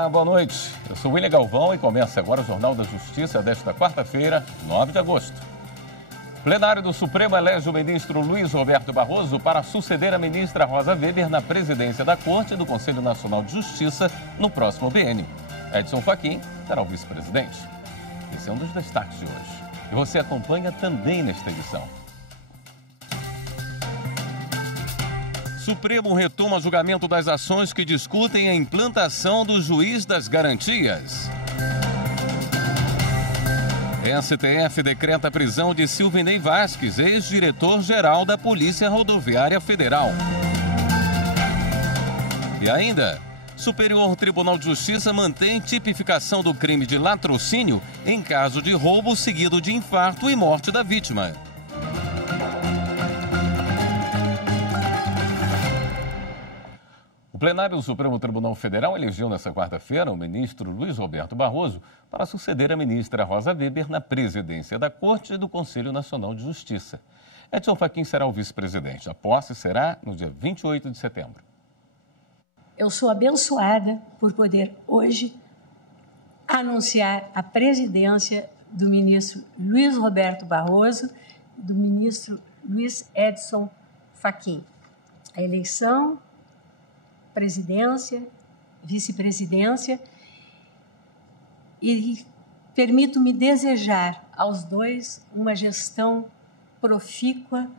Olá, boa noite. Eu sou William Galvão e começa agora o Jornal da Justiça desta quarta-feira, 9 de agosto. O plenário do Supremo elege o ministro Luiz Roberto Barroso para suceder a ministra Rosa Weber na presidência da Corte e do Conselho Nacional de Justiça no próximo biênio. Edson Fachin será o vice-presidente. Esse é um dos destaques de hoje. E você acompanha também nesta edição. Supremo retoma julgamento das ações que discutem a implantação do juiz das garantias. STF decreta a prisão de Silvinei Vasquez, ex-diretor-geral da Polícia Rodoviária Federal. E ainda, Superior Tribunal de Justiça mantém tipificação do crime de latrocínio em caso de roubo seguido de infarto e morte da vítima. O plenário do Supremo Tribunal Federal elegeu nesta quarta-feira o ministro Luiz Roberto Barroso para suceder a ministra Rosa Weber na presidência da Corte e do Conselho Nacional de Justiça. Edson Fachin será o vice-presidente. A posse será no dia 28 de setembro. Eu sou abençoada por poder hoje anunciar a presidência do ministro Luiz Roberto Barroso, do ministro Luiz Edson Fachin. A eleição, presidência, vice-presidência, e permito-me desejar aos dois uma gestão profícua,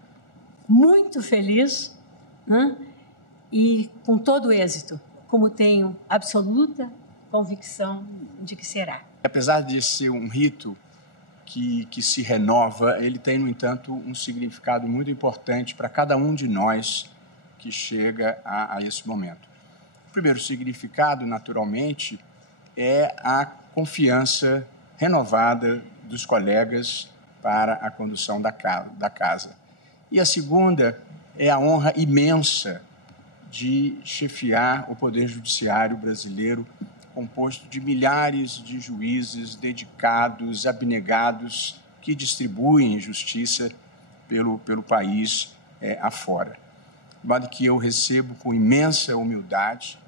muito feliz, né? E com todo êxito, como tenho absoluta convicção de que será. Apesar de ser um rito que se renova, ele tem, no entanto, um significado muito importante para cada um de nós que chega a esse momento. O primeiro significado, naturalmente, é a confiança renovada dos colegas para a condução da casa. E a segunda é a honra imensa de chefiar o Poder Judiciário brasileiro, composto de milhares de juízes dedicados, abnegados, que distribuem justiça pelo país afora. De modo que eu recebo com imensa humildade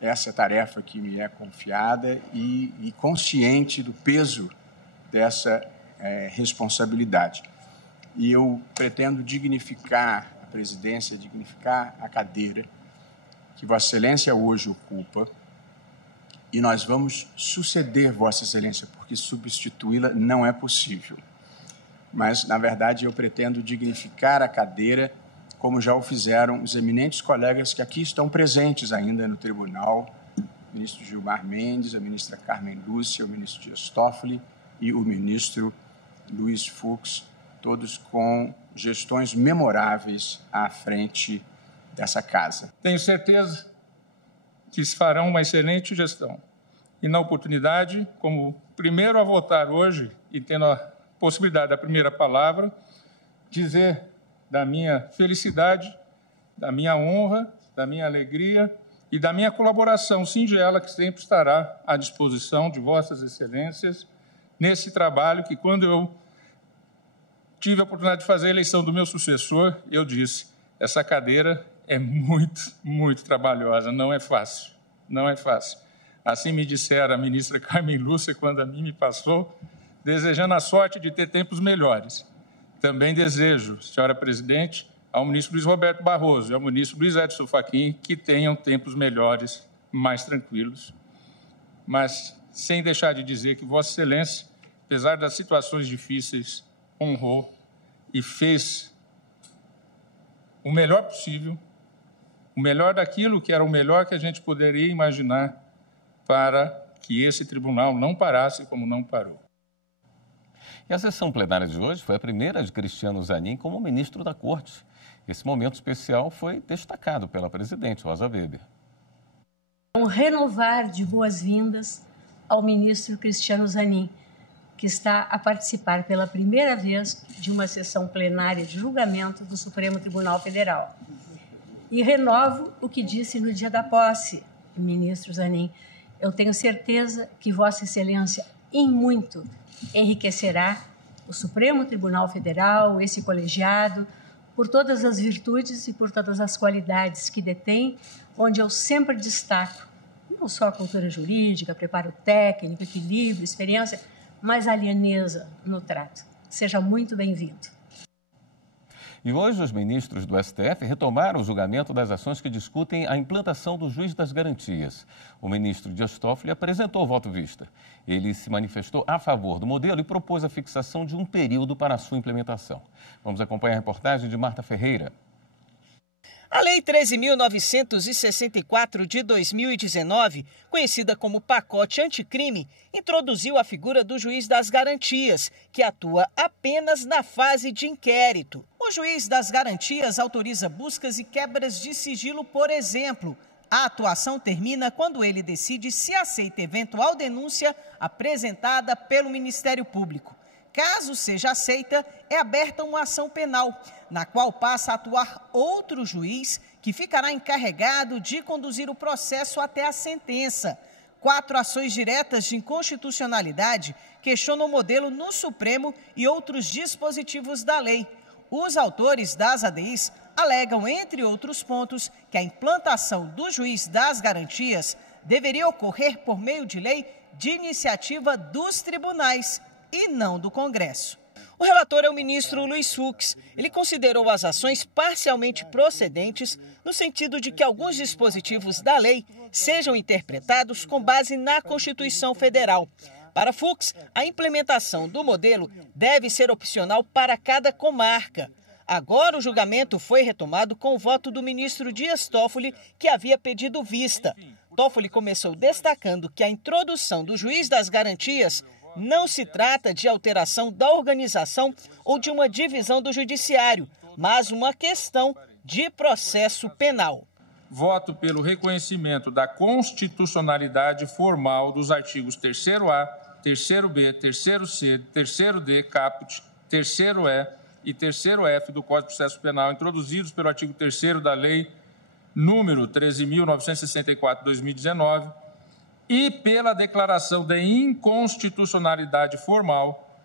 essa tarefa que me é confiada e consciente do peso dessa responsabilidade. E eu pretendo dignificar a presidência, dignificar a cadeira que Vossa Excelência hoje ocupa, e nós vamos suceder Vossa Excelência, porque substituí-la não é possível. Mas, na verdade, eu pretendo dignificar a cadeira, como já o fizeram os eminentes colegas que aqui estão presentes ainda no tribunal, o ministro Gilmar Mendes, a ministra Carmen Lúcia, o ministro Dias Toffoli e o ministro Luiz Fux, todos com gestões memoráveis à frente dessa casa. Tenho certeza que farão uma excelente gestão. E, na oportunidade, como primeiro a votar hoje e tendo a possibilidade da primeira palavra, dizer da minha felicidade, da minha honra, da minha alegria e da minha colaboração singela, que sempre estará à disposição de Vossas Excelências nesse trabalho que, quando eu tive a oportunidade de fazer a eleição do meu sucessor, eu disse, essa cadeira é muito, muito trabalhosa, não é fácil, não é fácil. Assim me dissera a ministra Carmen Lúcia, quando a mim me passou, desejando a sorte de ter tempos melhores. Também desejo, senhora presidente, ao ministro Luiz Roberto Barroso e ao ministro Luiz Edson Fachin que tenham tempos melhores, mais tranquilos. Mas sem deixar de dizer que Vossa Excelência, apesar das situações difíceis, honrou e fez o melhor possível, o melhor daquilo que era o melhor que a gente poderia imaginar para que esse tribunal não parasse como não parou. E a sessão plenária de hoje foi a primeira de Cristiano Zanin como ministro da Corte. Esse momento especial foi destacado pela presidente Rosa Weber. Um renovar de boas-vindas ao ministro Cristiano Zanin, que está a participar pela primeira vez de uma sessão plenária de julgamento do Supremo Tribunal Federal. E renovo o que disse no dia da posse, ministro Zanin. Eu tenho certeza que Vossa Excelência, em muito, enriquecerá o Supremo Tribunal Federal, esse colegiado, por todas as virtudes e por todas as qualidades que detém, onde eu sempre destaco não só a cultura jurídica, preparo técnico, equilíbrio, experiência, mas a lianeza no trato. Seja muito bem-vindo. E hoje os ministros do STF retomaram o julgamento das ações que discutem a implantação do juiz das garantias. O ministro Dias Toffoli apresentou o voto vista. Ele se manifestou a favor do modelo e propôs a fixação de um período para a sua implementação. Vamos acompanhar a reportagem de Marta Ferreira. A Lei 13.964 de 2019, conhecida como Pacote Anticrime, introduziu a figura do juiz das garantias, que atua apenas na fase de inquérito. O juiz das garantias autoriza buscas e quebras de sigilo, por exemplo. A atuação termina quando ele decide se aceita eventual denúncia apresentada pelo Ministério Público. Caso seja aceita, é aberta uma ação penal, na qual passa a atuar outro juiz que ficará encarregado de conduzir o processo até a sentença. 4 ações diretas de inconstitucionalidade questionam o modelo no Supremo e outros dispositivos da lei. Os autores das ADIs alegam, entre outros pontos, que a implantação do juiz das garantias deveria ocorrer por meio de lei de iniciativa dos tribunais e não do Congresso. O relator é o ministro Luiz Fux. Ele considerou as ações parcialmente procedentes no sentido de que alguns dispositivos da lei sejam interpretados com base na Constituição Federal. Para Fux, a implementação do modelo deve ser opcional para cada comarca. Agora o julgamento foi retomado com o voto do ministro Dias Toffoli, que havia pedido vista. Toffoli começou destacando que a introdução do juiz das garantias não se trata de alteração da organização ou de uma divisão do judiciário, mas uma questão de processo penal. Voto pelo reconhecimento da constitucionalidade formal dos artigos 3º-A, 3º-B, 3º-C, 3º-D, caput, 3º-E e 3º-F do Código de Processo Penal, introduzidos pelo artigo 3º da Lei número 13.964/2019, e pela declaração de inconstitucionalidade formal,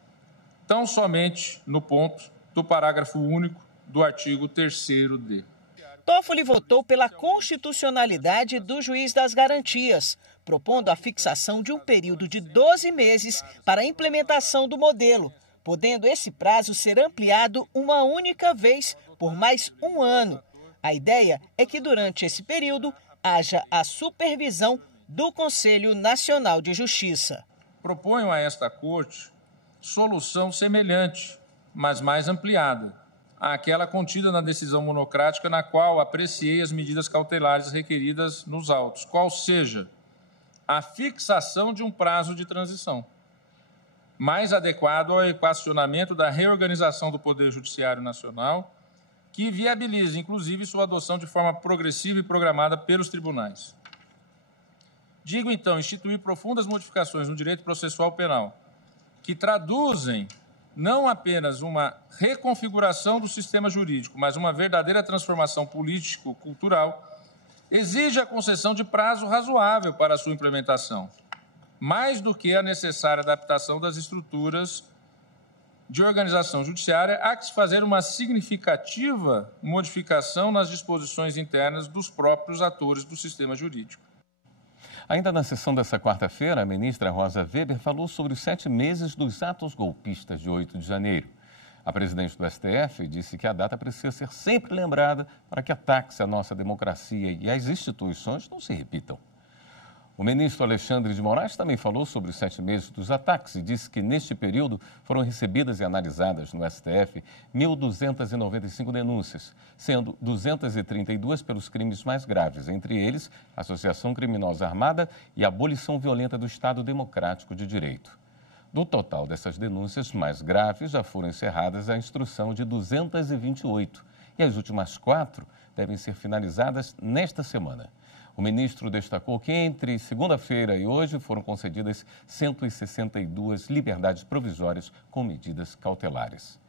tão somente no ponto do parágrafo único do artigo 3º-D. Toffoli votou pela constitucionalidade do juiz das garantias, propondo a fixação de um período de 12 meses para a implementação do modelo, podendo esse prazo ser ampliado uma única vez por mais um ano. A ideia é que durante esse período haja a supervisão do Conselho Nacional de Justiça. Proponho a esta Corte solução semelhante, mas mais ampliada, àquela contida na decisão monocrática na qual apreciei as medidas cautelares requeridas nos autos, qual seja a fixação de um prazo de transição, mais adequado ao equacionamento da reorganização do Poder Judiciário Nacional, que viabilize, inclusive, sua adoção de forma progressiva e programada pelos tribunais. Digo, então, instituir profundas modificações no direito processual penal, que traduzem não apenas uma reconfiguração do sistema jurídico, mas uma verdadeira transformação político-cultural, exige a concessão de prazo razoável para a sua implementação, mais do que a necessária adaptação das estruturas de organização judiciária, há que se fazer uma significativa modificação nas disposições internas dos próprios atores do sistema jurídico. Ainda na sessão dessa quarta-feira, a ministra Rosa Weber falou sobre os 7 meses dos atos golpistas de 8 de janeiro. A presidente do STF disse que a data precisa ser sempre lembrada para que ataques à nossa democracia e às instituições não se repitam. O ministro Alexandre de Moraes também falou sobre os 7 meses dos ataques e disse que, neste período, foram recebidas e analisadas no STF 1.295 denúncias, sendo 232 pelos crimes mais graves, entre eles associação criminosa armada e abolição violenta do Estado Democrático de Direito. Do total dessas denúncias mais graves, já foram encerradas a instrução de 228 e as últimas 4 devem ser finalizadas nesta semana. O ministro destacou que entre segunda-feira e hoje foram concedidas 162 liberdades provisórias com medidas cautelares.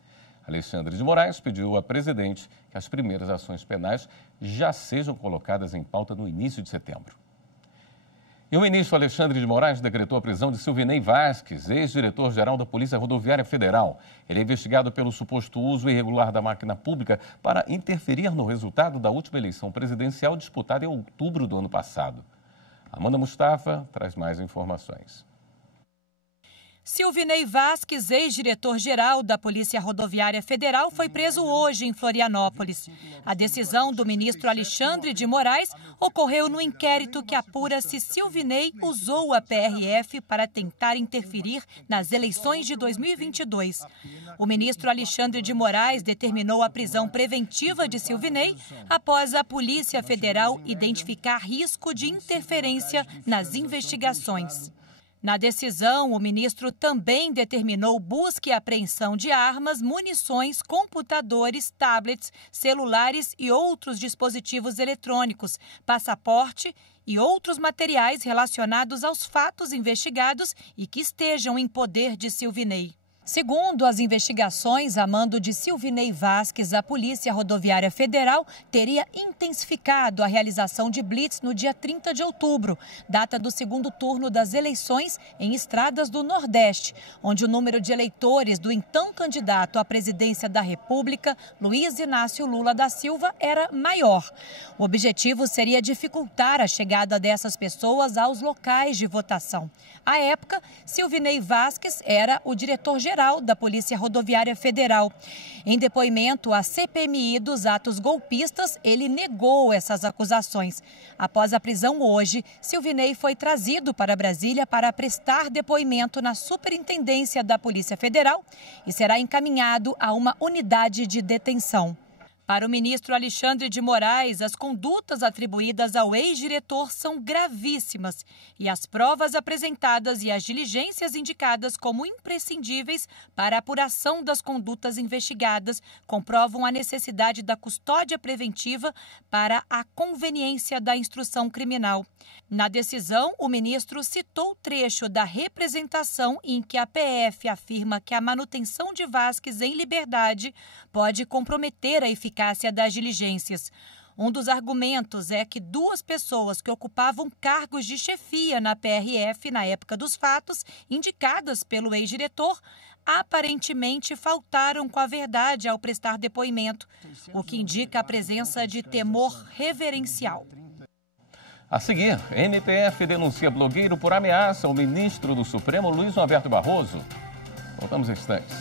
Alexandre de Moraes pediu à presidente que as primeiras ações penais já sejam colocadas em pauta no início de setembro. E o ministro Alexandre de Moraes decretou a prisão de Silvinei Vasquez, ex-diretor-geral da Polícia Rodoviária Federal. Ele é investigado pelo suposto uso irregular da máquina pública para interferir no resultado da última eleição presidencial disputada em outubro do ano passado. Amanda Mustafa traz mais informações. Silvinei Vasques, ex-diretor-geral da Polícia Rodoviária Federal, foi preso hoje em Florianópolis. A decisão do ministro Alexandre de Moraes ocorreu no inquérito que apura se Silvinei usou a PRF para tentar interferir nas eleições de 2022. O ministro Alexandre de Moraes determinou a prisão preventiva de Silvinei após a Polícia Federal identificar risco de interferência nas investigações. Na decisão, o ministro também determinou busca e apreensão de armas, munições, computadores, tablets, celulares e outros dispositivos eletrônicos, passaporte e outros materiais relacionados aos fatos investigados e que estejam em poder de Silvinei. Segundo as investigações, a mando de Silvinei Vasques, a Polícia Rodoviária Federal teria intensificado a realização de blitz no dia 30 de outubro, data do segundo turno das eleições em estradas do Nordeste, onde o número de eleitores do então candidato à presidência da República, Luiz Inácio Lula da Silva, era maior. O objetivo seria dificultar a chegada dessas pessoas aos locais de votação. À época, Silvinei Vasques era o diretor-geral da Polícia Rodoviária Federal. Em depoimento à CPMI dos atos golpistas, ele negou essas acusações. Após a prisão hoje, Silvinei foi trazido para Brasília para prestar depoimento na Superintendência da Polícia Federal e será encaminhado a uma unidade de detenção. Para o ministro Alexandre de Moraes, as condutas atribuídas ao ex-diretor são gravíssimas e as provas apresentadas e as diligências indicadas como imprescindíveis para a apuração das condutas investigadas comprovam a necessidade da custódia preventiva para a conveniência da instrução criminal. Na decisão, o ministro citou trecho da representação em que a PF afirma que a manutenção de Vasques em liberdade pode comprometer a eficácia das diligências. Um dos argumentos é que duas pessoas que ocupavam cargos de chefia na PRF na época dos fatos, indicadas pelo ex-diretor, aparentemente faltaram com a verdade ao prestar depoimento, o que indica a presença de temor reverencial. A seguir, MPF denuncia blogueiro por ameaça ao ministro do Supremo, Luiz Roberto Barroso. Voltamos em instantes.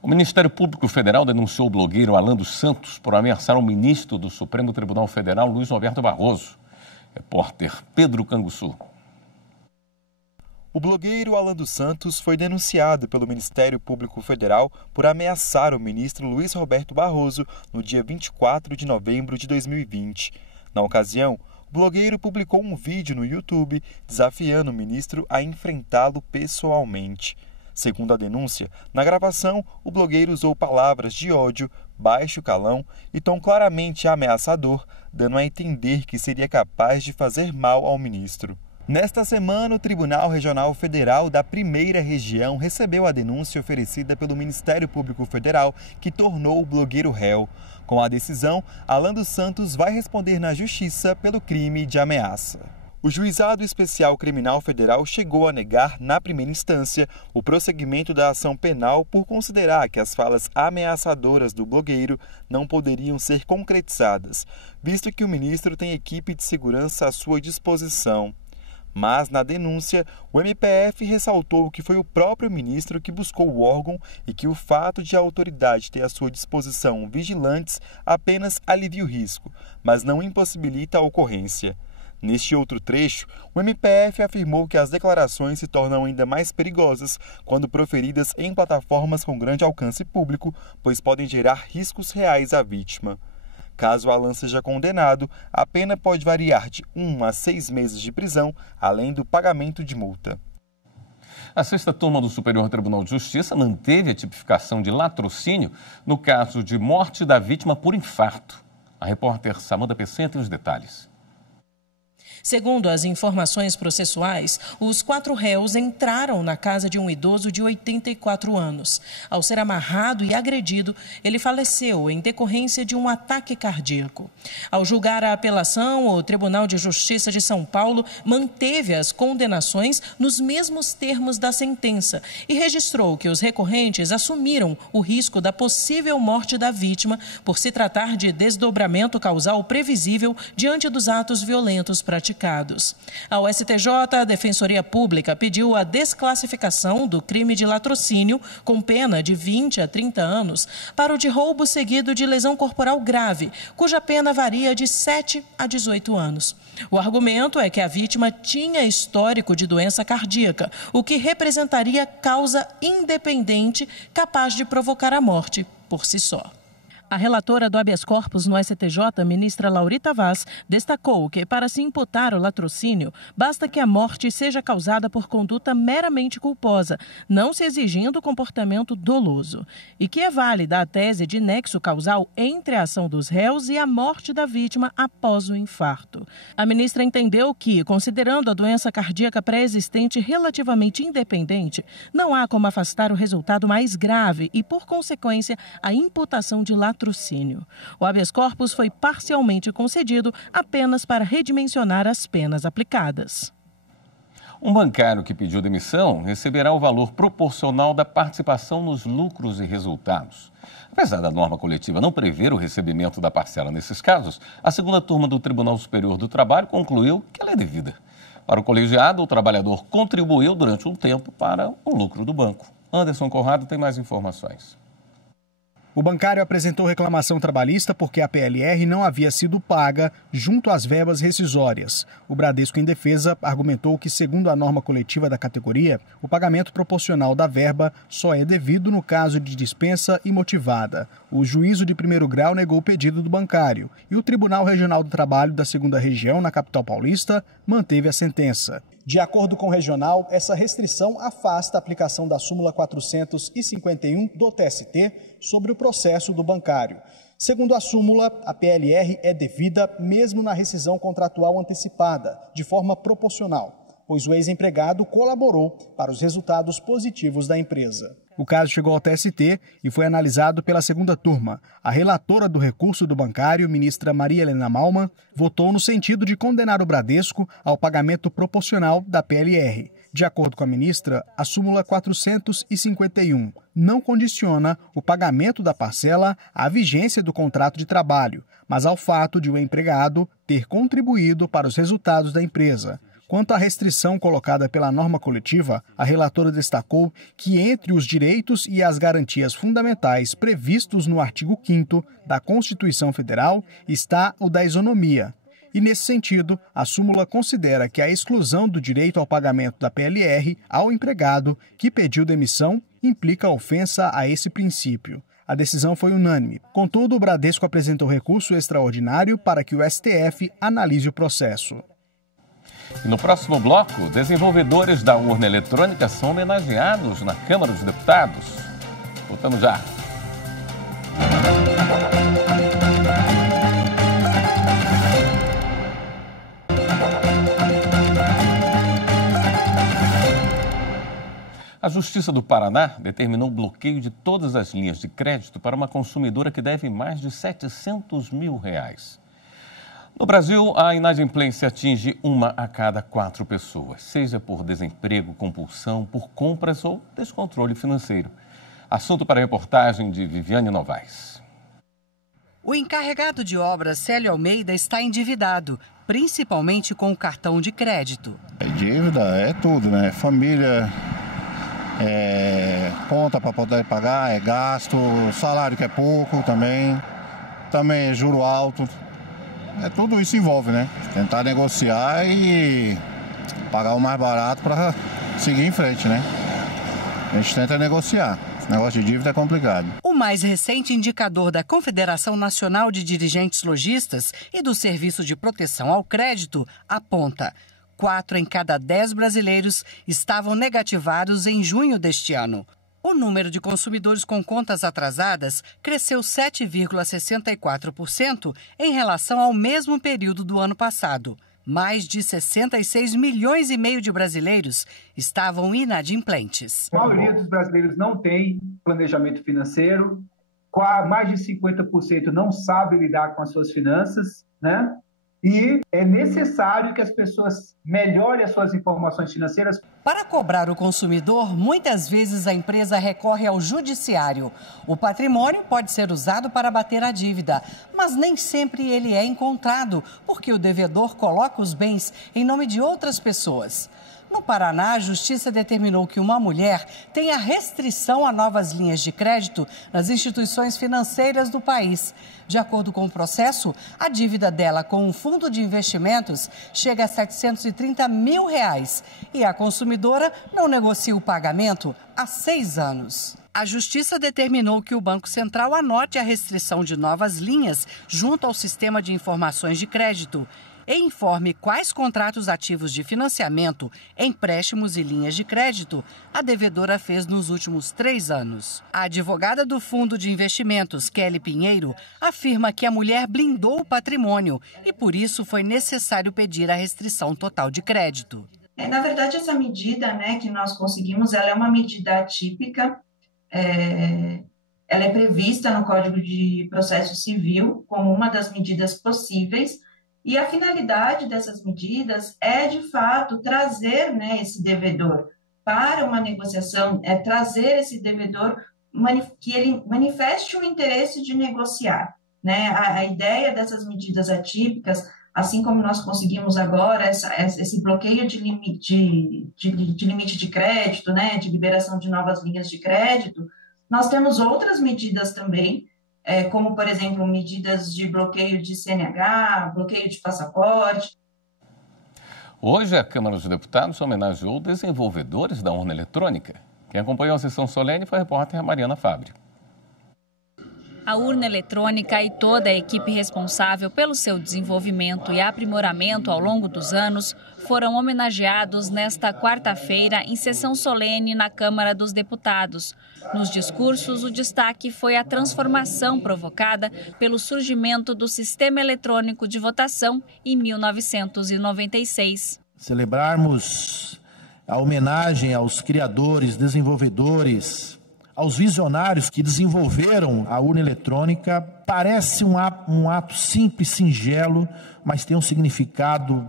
O Ministério Público Federal denunciou o blogueiro Alan dos Santos por ameaçar o ministro do Supremo Tribunal Federal, Luiz Roberto Barroso. Repórter Pedro Canguçu. O blogueiro Alan dos Santos foi denunciado pelo Ministério Público Federal por ameaçar o ministro Luiz Roberto Barroso no dia 24 de novembro de 2020. Na ocasião, o blogueiro publicou um vídeo no YouTube desafiando o ministro a enfrentá-lo pessoalmente. Segundo a denúncia, na gravação, o blogueiro usou palavras de ódio, baixo calão e tom claramente ameaçador, dando a entender que seria capaz de fazer mal ao ministro. Nesta semana, o Tribunal Regional Federal da Primeira Região recebeu a denúncia oferecida pelo Ministério Público Federal, que tornou o blogueiro réu. Com a decisão, Alan dos Santos vai responder na Justiça pelo crime de ameaça. O Juizado Especial Criminal Federal chegou a negar, na primeira instância, o prosseguimento da ação penal por considerar que as falas ameaçadoras do blogueiro não poderiam ser concretizadas, visto que o ministro tem equipe de segurança à sua disposição. Mas, na denúncia, o MPF ressaltou que foi o próprio ministro que buscou o órgão e que o fato de a autoridade ter à sua disposição vigilantes apenas alivia o risco, mas não impossibilita a ocorrência. Neste outro trecho, o MPF afirmou que as declarações se tornam ainda mais perigosas quando proferidas em plataformas com grande alcance público, pois podem gerar riscos reais à vítima. Caso Alan seja condenado, a pena pode variar de 1 a 6 meses de prisão, além do pagamento de multa. A sexta turma do Superior Tribunal de Justiça manteve a tipificação de latrocínio no caso de morte da vítima por infarto. A repórter Samanta Pecém tem os detalhes. Segundo as informações processuais, os 4 réus entraram na casa de um idoso de 84 anos. Ao ser amarrado e agredido, ele faleceu em decorrência de um ataque cardíaco. Ao julgar a apelação, o Tribunal de Justiça de São Paulo manteve as condenações nos mesmos termos da sentença e registrou que os recorrentes assumiram o risco da possível morte da vítima por se tratar de desdobramento causal previsível diante dos atos violentos praticados. Ao STJ, a Defensoria Pública pediu a desclassificação do crime de latrocínio, com pena de 20 a 30 anos, para o de roubo seguido de lesão corporal grave, cuja pena varia de 7 a 18 anos. O argumento é que a vítima tinha histórico de doença cardíaca, o que representaria causa independente capaz de provocar a morte por si só. A relatora do habeas corpus no STJ, ministra Laurita Vaz, destacou que, para se imputar o latrocínio, basta que a morte seja causada por conduta meramente culposa, não se exigindo comportamento doloso, e que é válida a tese de nexo causal entre a ação dos réus e a morte da vítima após o infarto. A ministra entendeu que, considerando a doença cardíaca pré-existente relativamente independente, não há como afastar o resultado mais grave e, por consequência, a imputação de latrocínio. O habeas corpus foi parcialmente concedido apenas para redimensionar as penas aplicadas. Um bancário que pediu demissão receberá o valor proporcional da participação nos lucros e resultados. Apesar da norma coletiva não prever o recebimento da parcela nesses casos, a segunda turma do Tribunal Superior do Trabalho concluiu que ela é devida. Para o colegiado, o trabalhador contribuiu durante um tempo para o lucro do banco. Anderson Conrado tem mais informações. O bancário apresentou reclamação trabalhista porque a PLR não havia sido paga junto às verbas rescisórias. O Bradesco, em defesa, argumentou que, segundo a norma coletiva da categoria, o pagamento proporcional da verba só é devido no caso de dispensa imotivada. O juízo de primeiro grau negou o pedido do bancário e o Tribunal Regional do Trabalho da 2ª Região, na capital paulista, manteve a sentença. De acordo com o regional, essa restrição afasta a aplicação da súmula 451 do TST sobre o processo do bancário. Segundo a súmula, a PLR é devida mesmo na rescisão contratual antecipada, de forma proporcional, pois o ex-empregado colaborou para os resultados positivos da empresa. O caso chegou ao TST e foi analisado pela segunda turma. A relatora do recurso do bancário, ministra Maria Helena Malman, votou no sentido de condenar o Bradesco ao pagamento proporcional da PLR. De acordo com a ministra, a súmula 451 não condiciona o pagamento da parcela à vigência do contrato de trabalho, mas ao fato de o empregado ter contribuído para os resultados da empresa. Quanto à restrição colocada pela norma coletiva, a relatora destacou que entre os direitos e as garantias fundamentais previstos no artigo 5º da Constituição Federal está o da isonomia. E, nesse sentido, a súmula considera que a exclusão do direito ao pagamento da PLR ao empregado que pediu demissão implica ofensa a esse princípio. A decisão foi unânime. Contudo, o Bradesco apresentou recurso extraordinário para que o STF analise o processo. No próximo bloco, desenvolvedores da urna eletrônica são homenageados na Câmara dos Deputados. Voltamos já. A Justiça do Paraná determinou o bloqueio de todas as linhas de crédito para uma consumidora que deve mais de R$700 mil. No Brasil, a inadimplência atinge 1 a cada 4 pessoas, seja por desemprego, compulsão, por compras ou descontrole financeiro. Assunto para a reportagem de Viviane Novaes. O encarregado de obras, Célio Almeida, está endividado, principalmente com o cartão de crédito. Dívida é tudo, né? Família, conta para poder pagar, é gasto, salário que é pouco também é juro alto. Tudo isso envolve, né? Tentar negociar e pagar o mais barato para seguir em frente, né? A gente tenta negociar. Esse negócio de dívida é complicado. O mais recente indicador da Confederação Nacional de Dirigentes Lojistas e do Serviço de Proteção ao Crédito aponta: 4 em cada 10 brasileiros estavam negativados em junho deste ano. O número de consumidores com contas atrasadas cresceu 7,64% em relação ao mesmo período do ano passado. Mais de 66 milhões e meio de brasileiros estavam inadimplentes. A maioria dos brasileiros não tem planejamento financeiro, mais de 50% não sabe lidar com as suas finanças, né? E é necessário que as pessoas melhorem as suas informações financeiras. Para cobrar o consumidor, muitas vezes a empresa recorre ao judiciário. O patrimônio pode ser usado para bater a dívida, mas nem sempre ele é encontrado, porque o devedor coloca os bens em nome de outras pessoas. No Paraná, a Justiça determinou que uma mulher tenha restrição a novas linhas de crédito nas instituições financeiras do país. De acordo com o processo, a dívida dela com um fundo de investimentos chega a R$ 730 mil e a consumidora não negocia o pagamento há 6 anos. A Justiça determinou que o Banco Central anote a restrição de novas linhas junto ao Sistema de Informações de Crédito e informe quais contratos ativos de financiamento, empréstimos e linhas de crédito a devedora fez nos últimos 3 anos. A advogada do Fundo de Investimentos, Kelly Pinheiro, afirma que a mulher blindou o patrimônio e, por isso, foi necessário pedir a restrição total de crédito. Na verdade, essa medida, que nós conseguimos, ela é uma medida atípica, ela é prevista no Código de Processo Civil como uma das medidas possíveis. E a finalidade dessas medidas é, de fato, trazer esse devedor para uma negociação, trazer esse devedor que ele manifeste o interesse de negociar. A ideia dessas medidas atípicas, assim como nós conseguimos agora esse bloqueio de limite de crédito, de liberação de novas linhas de crédito, nós temos outras medidas também, como, por exemplo, medidas de bloqueio de CNH, bloqueio de passaporte. Hoje, a Câmara dos Deputados homenageou desenvolvedores da urna eletrônica. Quem acompanhou a sessão solene foi a repórter Mariana Fabre. A urna eletrônica e toda a equipe responsável pelo seu desenvolvimento e aprimoramento ao longo dos anos foram homenageados nesta quarta-feira em sessão solene na Câmara dos Deputados. Nos discursos, o destaque foi a transformação provocada pelo surgimento do sistema eletrônico de votação em 1996. Celebrarmos a homenagem aos criadores, desenvolvedores, aos visionários que desenvolveram a urna eletrônica, parece um ato simples, singelo, mas tem um significado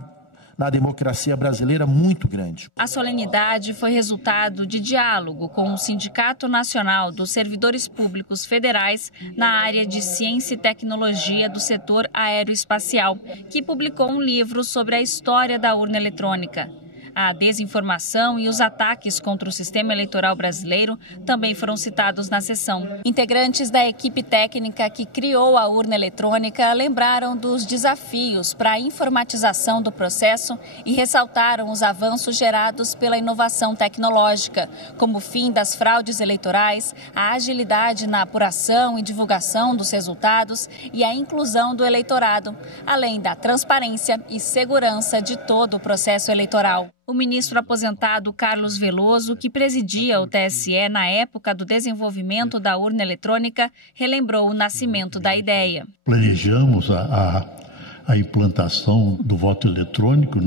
na democracia brasileira muito grande. A solenidade foi resultado de diálogo com o Sindicato Nacional dos Servidores Públicos Federais na área de ciência e tecnologia do setor aeroespacial, que publicou um livro sobre a história da urna eletrônica. A desinformação e os ataques contra o sistema eleitoral brasileiro também foram citados na sessão. Integrantes da equipe técnica que criou a urna eletrônica lembraram dos desafios para a informatização do processo e ressaltaram os avanços gerados pela inovação tecnológica, como o fim das fraudes eleitorais, a agilidade na apuração e divulgação dos resultados e a inclusão do eleitorado, além da transparência e segurança de todo o processo eleitoral. O ministro aposentado Carlos Veloso, que presidia o TSE na época do desenvolvimento da urna eletrônica, relembrou o nascimento da ideia. Planejamos a implantação do voto eletrônico,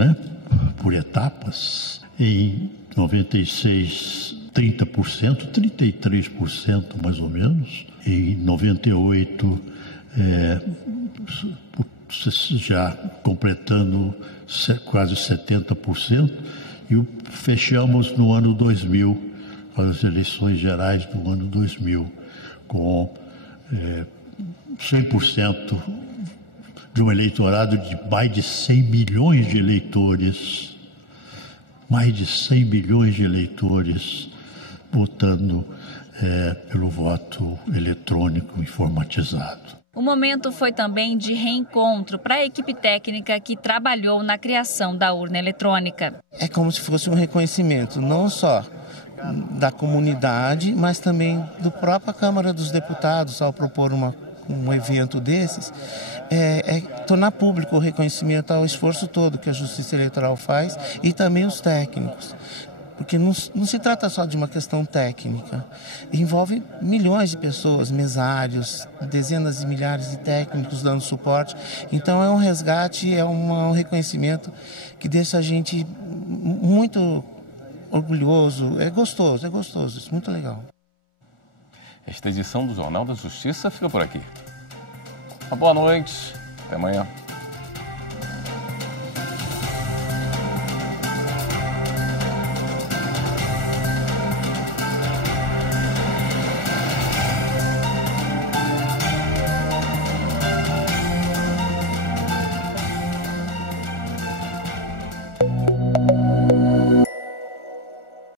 por etapas. Em 96, 30%, 33% mais ou menos. Em 98, já completando quase 70%, e fechamos no ano 2000, as eleições gerais do ano 2000, com 100% de um eleitorado de mais de 100 milhões de eleitores, votando pelo voto eletrônico informatizado. O momento foi também de reencontro para a equipe técnica que trabalhou na criação da urna eletrônica. É como se fosse um reconhecimento, não só da comunidade, mas também do própria Câmara dos Deputados, ao propor um evento desses, tornar público o reconhecimento ao esforço todo que a Justiça Eleitoral faz e também os técnicos. porque não se trata só de uma questão técnica, envolve milhões de pessoas, mesários, dezenas de milhares de técnicos dando suporte. Então é um resgate, é um reconhecimento que deixa a gente muito orgulhoso, é gostoso, isso é muito legal. Esta edição do Jornal da Justiça fica por aqui. Uma boa noite, até amanhã.